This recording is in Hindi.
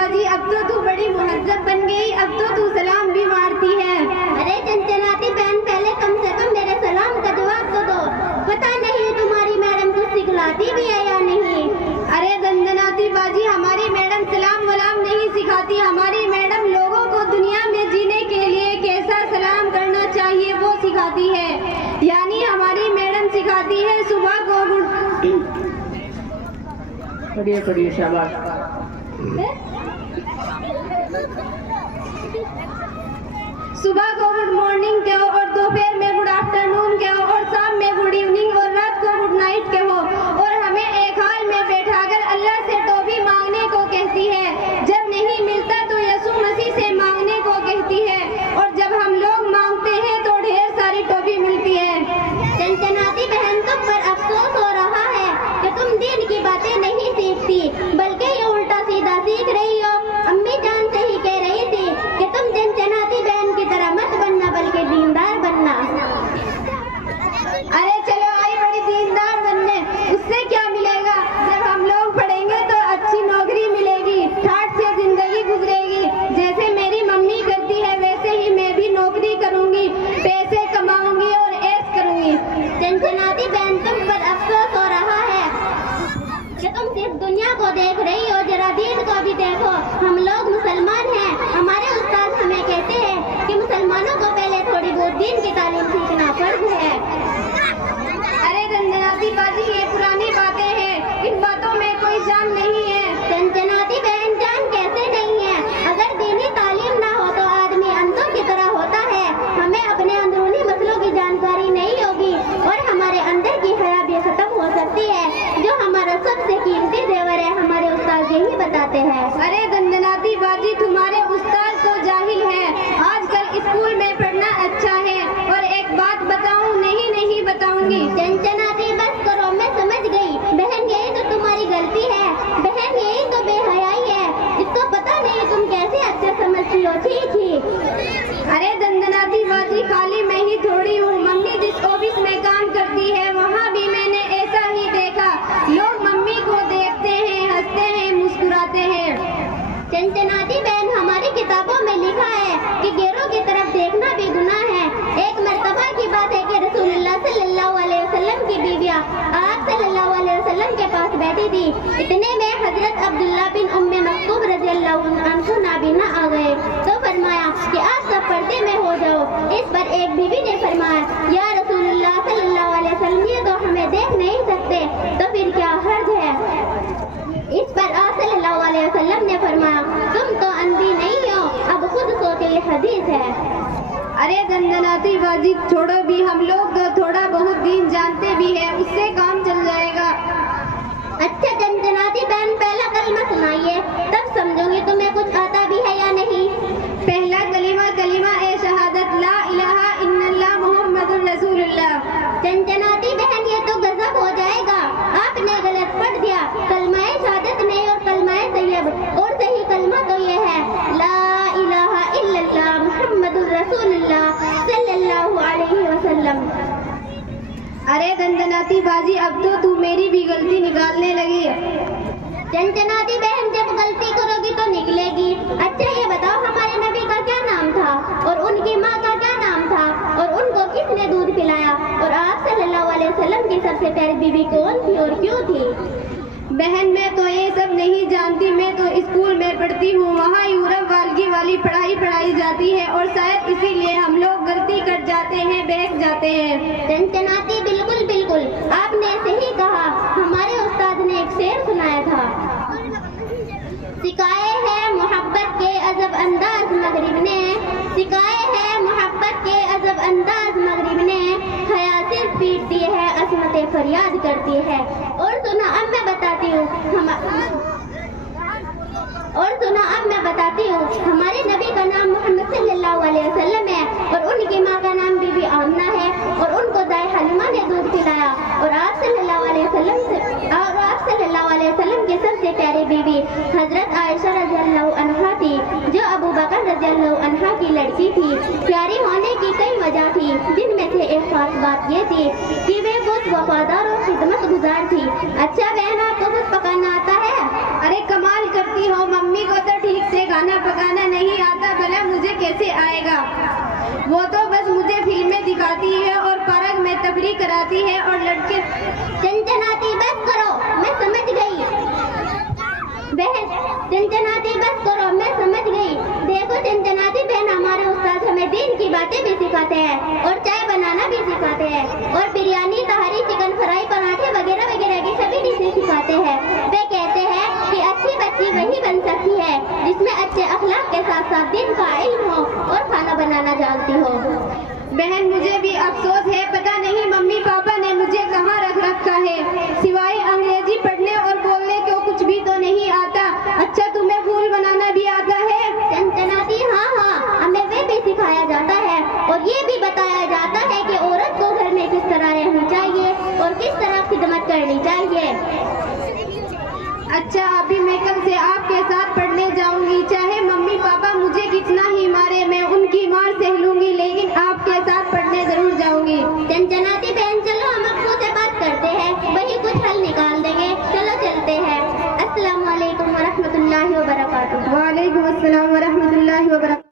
बाजी, अब तो तू बड़ी मुहज्जब बन गई, अब तो तू सलाम भी मारती है। अरे चंचनाती बहन, पहले कम से कम मेरे सलाम का जवाब तो दो। पता नहीं तुम्हारी मैडम कुछ सिखलाती भी है या नहीं। अरे दंदनाती बाजी, हमारी मैडम सलाम वलाम नहीं सिखाती, हमारी मैडम लोगों को दुनिया में जीने के लिए कैसा सलाम करना चाहिए वो सिखाती है। यानी हमारी मैडम सिखाती है सुबह को पढ़िए पढ़िए, शाबाश। सुबह को गुड मॉर्निंग कहो और दोपहर में गुड आफ्टरनून कहो और शाम में गुड इवनिंग और रात को गुड नाइट कहो और हमें एक हाल में बैठाकर अल्लाह से टोपी मांगने को कहती है। जब नहीं मिलता तो यीशु मसीह से मांगने को कहती है और जब हम लोग मांगते हैं तो ढेर सारी टोपी मिलती है। चंचनाती बहन, तुम पर अफसोस हो रहा है कि तुम दीन की बातें नहीं सीखती बल्कि ये उल्टा सीधा सीख रही हो। अम्मी जान से ही कह रही थी कि तुम चंचनाती बहन की तरह मत बनना बल्कि दीनदार बनना। अरे चलो आई बड़ी दीनदार बनने, उससे क्या मिलेगा? जब हम लोग पढ़ेंगे तो अच्छी नौकरी मिलेगी, ठाठ से जिंदगी गुजरेगी। जैसे मेरी मम्मी करती है वैसे ही मैं भी नौकरी करूंगी, पैसे कमाऊंगी और ऐश करूंगी। चंचनाती बहन, तुम पर अफसोस हो रहा है कि तुम सिर्फ दुनिया को देख रही हो, जरा दीन को भी देखो। हम लोग मुसलमान हैं, हमारे उस्ताद हमें कहते हैं कि मुसलमानों को पहले थोड़ी बहुत दीन की तालीम सीखना फर्ज है। अरे दंदनाती बाजी, ये पुरानी बातें हैं, इन बातों में कोई जान नहीं है। चंचनाती बहन, जान कैसे नहीं है? अगर दीनी तालीम ना हो तो आदमी अंधों की तरह होता है। हमें अपने अंदरूनी मसलों की जानकारी नहीं होगी और हमारे अंदर की हया भी खत्म हो सकती है, जो हमारा सबसे कीमती जेवर है। हमारे उस्ताद यही बताते हैं। अरे दंदनाती बाजी, तुम्हारे उस्ताद तो जाहिल है। आजकल स्कूल में पढ़ना अच्छा है। और एक बात बताऊं? नहीं बताऊंगी। चंचनाती बस करो, मैं समझ गई। बहन, यही तो तुम्हारी गलती है। बहन, यही तो बेहयाई है। इसको पता नहीं तुम कैसे अच्छा समझती हो। ठीक। अरे दंदनाती बाजी, खाली मैं ही थोड़ी हूँ, मम्मी जिस ऑफिस में काम करती है वहाँ भी मैंने ऐसा ही देखा। लोग मम्मी को देखते हैं, हंसते हैं, मुस्कुराते हैं। चंचनाती बहन, हमारी किताबों में लिखा है कि गैरों की तरफ देखना भी गुनाह है। एक मर्तबा की बात है कि रसूलुल्लाह सल्लल्लाहु अलैहि वसल्लम की बीवियां आप सल्लल्लाहु अलैहि वसल्लम के पास बैठी थी। इतने में हजरत अब्दुल्ला बिन उम्मे मक्तूम रज़ियल्लाहु अन्हु नाबीना आ गए तो फरमाया कि आप सब पर्दे में हो जाओ। इस पर एक बीवी ने फरमाया, या रसूलुल्लाह सल्लल्लाहु अलैहि वसल्लम, ये तो हमें देख नहीं सकते, तो फिर क्या हर्ज है? इस पर आप सल्लल्लाहु अलैहि वसल्लम ने फरमाया, तुम तो अंधी नहीं हो, अब खुद सोचो, ये हदीस है। अरे दंदनाती बाजी छोड़ो भी, हम लोग तो थोड़ा बहुत दीन जानते भी है, उससे काम चल जाएगा। अच्छा चंचनाती बहन, पहला कलमा सुनाइए, तब समझूंगी तुम्हें कुछ आता भी है या नहीं। पहला कलीमा ए शहादत ला इलाहा इल्लल्लाह मुहम्मदुर रसूलुल्लाह। चंचनाती बहन, ये तो गजब हो जाएगा, आपने गलत पढ़ दिया। कलमाए शहादत नहीं और कलमाए तैयब, और सही कलमा तो ये है, ला इलाहा इल्लल्लाह मुहम्मदुर रसूलुल्लाह सल्लल्लाहु अलैहि वसल्लम। अरे दंदनाती बाजी, अब तो तू मेरी भी गलती निकालने लगी। चंचनाती बहन, जब गलती करोगी तो निकलेगी। अच्छा ये बताओ, हमारे नबी का क्या नाम था और उनकी माँ का क्या नाम था और उनको किसने दूध पिलाया और आप सल्लल्लाहु अलैहि वसल्लम की सबसे प्यारी बीवी कौन थी और क्यों थी? बहन, मैं तो ये सब नहीं जानती, मैं तो स्कूल में पढ़ती हूँ, वहाँ यूरोप वाली पढ़ाई पढ़ाई जाती है और शायद इसीलिए हम लोग गलती कर जाते हैं, बहक जाते हैं। चंचनाती, बिल्कुल बिल्कुल आपने सही कहा। हमारे उस्ताद ने एक शेर सुनाया था, सिखाए है मोहब्बत के अजब अंदाज मगरिब ने, सिखाए है मोहब्बत के अजब अंदाज मगरिब ने, हया सिर्फ पीटती है, असमतें फरियाद करती है। और सुना अब मैं बताती हूँ, हमारे नबी का नाम मोहम्मद सल्लल्लाहु अलैहि वसल्लम है और उनकी माँ का नाम बीबी आमना है और उनको दाई हलीमा ने दूध पिलाया और आप सल्लल्लाहु अलैहि वसल्लम के सबसे प्यारी बीवी हजरत आयशा रज़ियल्लाहु अन्हा थी, जो अबू बकर रज़ियल्लाहु अन्हा की लड़की थी। प्यारी होने की कई वजह थी, जिनमें से एक खास बात ये थी कि वे बहुत वफादार और खिदमत गुजार थी। अच्छा बहन, आपको कुछ पकाना आता है? अरे कमाल करती हो, मम्मी को तो ठीक खाना पकाना नहीं आता, भला मुझे कैसे आएगा। वो तो बस मुझे फिल्में दिखाती है और पार्क में तफरीह कराती है और लड़के। चंचनाती बस करो, मैं समझ गई बहन, चंचनाती बस करो, मैं समझ गई। देखो चंचनाती बहन, हमारे उस्ताद हमें दीन की बातें भी सिखाते हैं और चाय बनाना भी सिखाते हैं और बिरयानी, तहारी, चिकन फ्राई, पराठे वगैरह वगैरह की सभी डिशें सिखाते हैं। वे कहते हैं कि अच्छी बच्ची वही बन सकती है जिसमें अच्छे अखलाक के साथ साथ दीन का इल्म हो और खाना बनाना जानती हो। बहन मुझे भी अफसोस है, पता नहीं मम्मी पापा ने मुझे कहाँ रख रखा है, सिवाय अंग्रेजी पढ़ने और बोलने को कुछ भी तो नहीं आता। अच्छा तुम्हें फूल बनाना भी आता है? चंचनाती हाँ, हमें वे भी सिखाया जाता है और ये भी बताया जाता है कि औरत को घर में किस तरह रहनी चाहिए और किस तरह खिदमत करनी चाहिए। अच्छा अभी मैं कल से आपके साथ पढ़ने जाऊंगी, चाहे मम्मी पापा मुझे कितना ही मारे, मैं उनकी मार सह लूंगी, लेकिन आपके साथ पढ़ने जरूर जाऊंगी। चंचनाती बहन चलो हम अब्बू से बात करते हैं, वही कुछ हल निकाल देंगे। चलो चलते हैं। अस्सलाम वालेकुम वरहमतुल्लाहि वबरकातुहू। वालेकुम अस्सलाम वरहमतुल्लाहि वबरकातुहू।